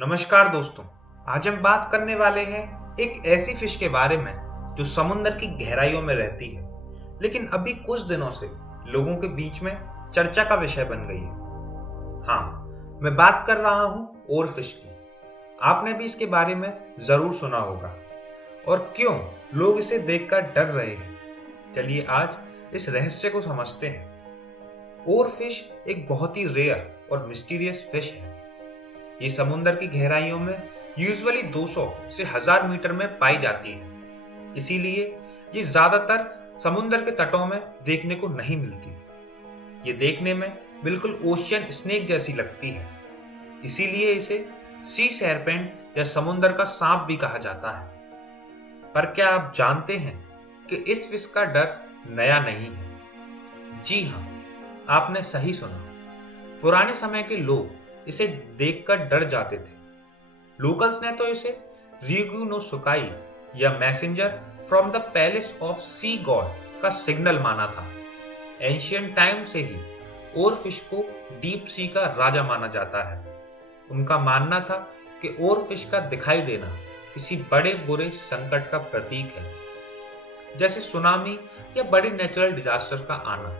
नमस्कार दोस्तों। आज हम बात करने वाले हैं एक ऐसी फिश के बारे में जो समुद्र की गहराइयों में रहती है, लेकिन अभी कुछ दिनों से लोगों के बीच में चर्चा का विषय बन गई है। हाँ, मैं बात कर रहा हूँ ओर फिश की। आपने भी इसके बारे में जरूर सुना होगा। और क्यों लोग इसे देखकर डर रहे हैं, चलिए आज इस रहस्य को समझते हैं। ओर फिश एक बहुत ही रेयर और मिस्टीरियस फिश है। ये समुद्र की गहराइयों में यूजुअली 200 से 1000 मीटर में पाई जाती है। इसीलिए ये ज्यादातर समुद्र के तटों में देखने को नहीं मिलती। ये देखने में बिल्कुल ओशियन स्नेक जैसी लगती है। इसीलिए इसे सी serpent या समुद्र का सांप भी कहा जाता है। पर क्या आप जानते हैं कि इस फिश का डर नया नहीं है? जी हाँ, आपने सही सुना। पुराने समय के लोग इसे देखकर डर जाते थे। लोकल्स ने तो इसे रिगु नो सुकाई या messenger from the palace of sea god का सिग्नल माना था। एंशियंट टाइम से ही ओर फिश को डीप सी का राजा माना जाता है। उनका मानना था कि ओर फिश का दिखाई देना किसी बड़े बुरे संकट का प्रतीक है, जैसे सुनामी या बड़े नेचुरल डिजास्टर का आना।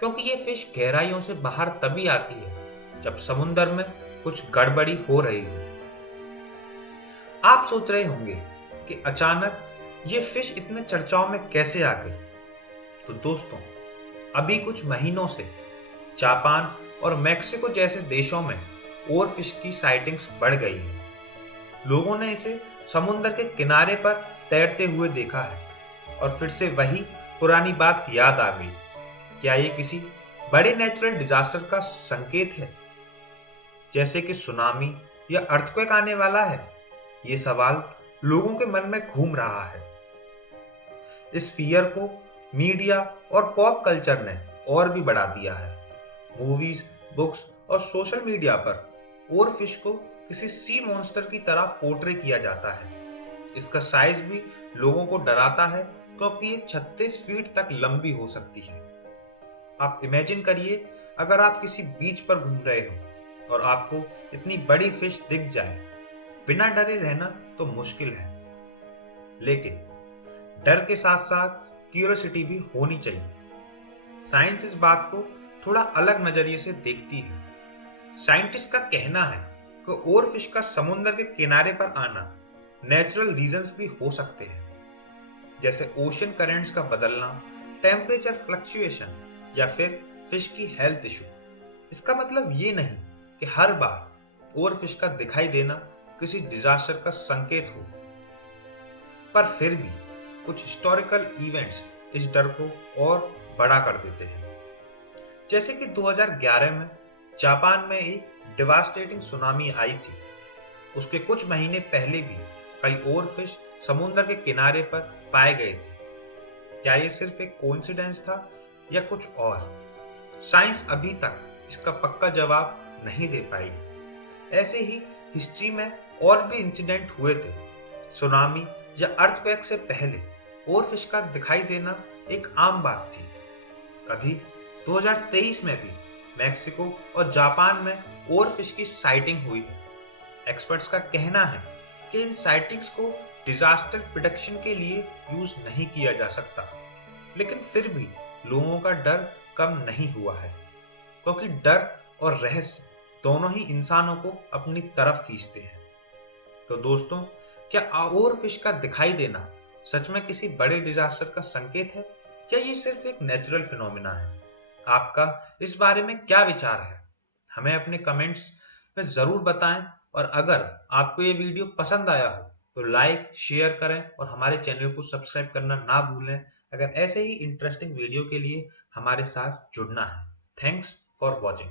क्योंकि ये फिश गहराइयों से बाहर तभी आती है जब समुद्र में कुछ गड़बड़ी हो रही हो। आप सोच रहे होंगे कि अचानक ये फिश इतने चर्चाओं में कैसे आ गई। तो दोस्तों, अभी कुछ महीनों से जापान और मेक्सिको जैसे देशों में ओर फिश की साइटिंग्स बढ़ गई है। लोगों ने इसे समुद्र के किनारे पर तैरते हुए देखा है और फिर से वही पुरानी बात याद आ गई। क्या ये किसी बड़े नेचुरल डिजास्टर का संकेत है, जैसे कि सुनामी या अर्थक्वेक आने वाला है? ये सवाल लोगों के मन में घूम रहा है। इस फियर को मीडिया और पॉप कल्चर ने और भी बढ़ा दिया है। मूवीज, बुक्स और सोशल मीडिया पर ओर फिश को किसी सी मॉन्स्टर की तरह पोर्ट्रे किया जाता है। इसका साइज भी लोगों को डराता है, क्योंकि ये 36 फीट तक लंबी हो सकती है। आप इमेजिन करिए, अगर आप किसी बीच पर घूम रहे हो और आपको इतनी बड़ी फिश दिख जाए। बिना डरे रहना तो मुश्किल है, लेकिन डर के साथ साथ क्यूरियोसिटी भी होनी चाहिए। साइंस इस बात को थोड़ा अलग नजरिए से देखती है। साइंटिस्ट का कहना है कि ओर फिश का समुद्र के किनारे पर आना नेचुरल रीजंस भी हो सकते हैं, जैसे ओशन करेंट्स का बदलना, टेम्परेचर फ्लक्चुएशन या फिर फिश की हेल्थ इशू। इसका मतलब ये नहीं कि हर बार ओर फिश का दिखाई देना किसी डिजास्टर का संकेत हो, पर फिर भी कुछ हिस्टोरिकल इवेंट्स इस डर को और बड़ा कर देते हैं। जैसे कि 2011 में जापान में एक डिवास्टेटिंग सुनामी आई थी। उसके कुछ महीने पहले भी कई और फिश समुद्र के किनारे पर पाए गए थे। क्या ये सिर्फ एक कोइंसिडेंस था या कुछ और? साइंस अभी तक इसका पक्का जवाब नहीं दे पाई। ऐसे ही हिस्ट्री में और भी इंसिडेंट हुए थे। सुनामी या अर्थक्वेक से पहले और फिश का दिखाई देना एक आम बात थी। कभी 2023 में भी मैक्सिको और जापान में और फिश की साइटिंग हुई है। एक्सपर्ट्स का कहना है कि इन साइटिंग्स को डिजास्टर प्रिडिक्शन के लिए यूज नहीं किया जा सकता, लेकिन फिर भी लोगों का डर कम नहीं हुआ है, क्योंकि डर और रहस्य दोनों ही इंसानों को अपनी तरफ खींचते हैं। तो दोस्तों, क्या और फिश का दिखाई देना सच में किसी बड़े डिजास्टर का संकेत है, या ये सिर्फ एक नेचुरल फिनोमिना है? आपका इस बारे में क्या विचार है? हमें अपने कमेंट्स में जरूर बताएं। और अगर आपको ये वीडियो पसंद आया हो तो लाइक शेयर करें और हमारे चैनल को सब्सक्राइब करना ना भूलें, अगर ऐसे ही इंटरेस्टिंग वीडियो के लिए हमारे साथ जुड़ना है। Thanks for watching.